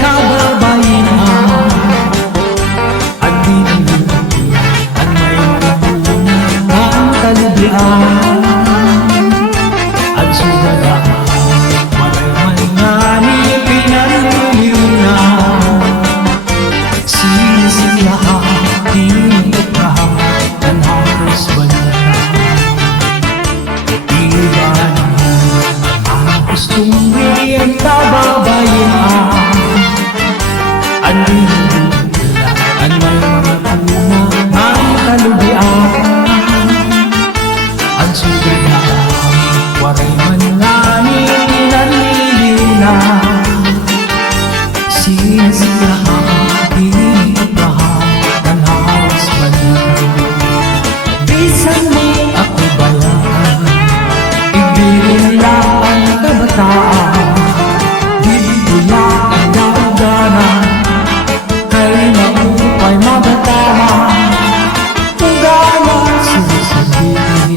kababayan at dinulutuan may matutunan ang kalubian at sugala maray man nga ni pinanilinan sinisilahan tinitapahang tanahos banyan iban ang gustong ang kababayan at dinulutuan may matutunan ang kalubian at sugala waray man nga ni pinanilinan sinisilahan tinitapahang tanahos banyan bisan mo ako bayan igdirin lang ang kabataan dito lang ang dagdanan kay maupay mabatama kung gano'n susabihin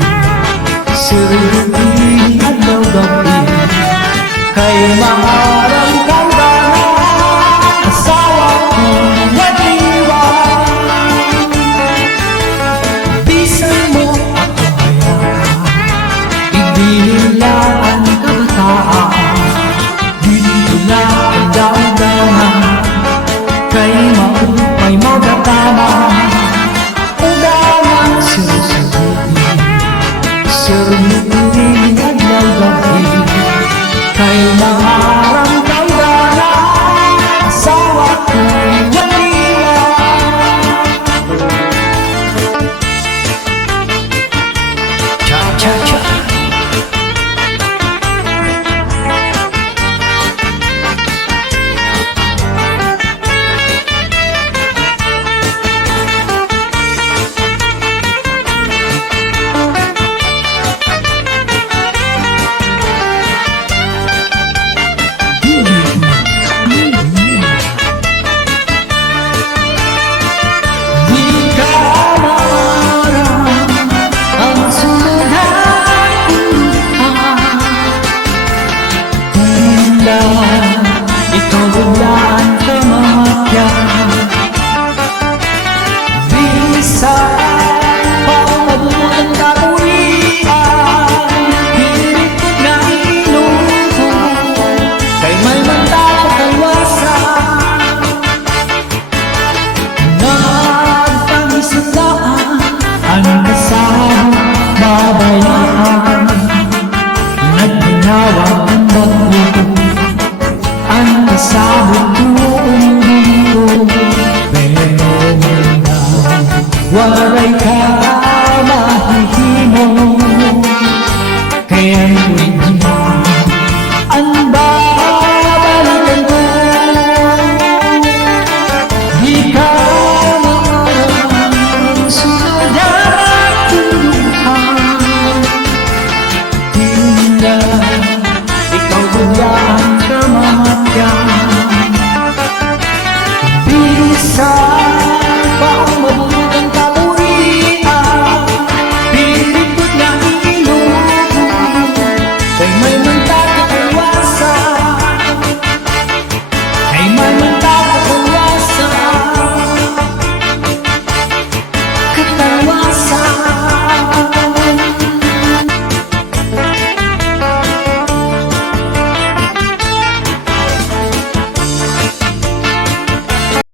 siritin at gabi kay maharang kang gana asawa kong nag-iwan bisan mo ako bayan igdirin lang ang kabataan dito lang ang dagdanan kay maupay mabatama kung gano'n susabihin siritin at gabi kay maharang kang gana asawa kong nag-iwan cha-cha-cha ikaw bulan kamakyan bisan pamabulan kapulian hirit na inuto kay may magtapos kalwasan nagpangisandaan ang kasama babayan nagginawa ang bagyo ang kasabot ko pero walang waray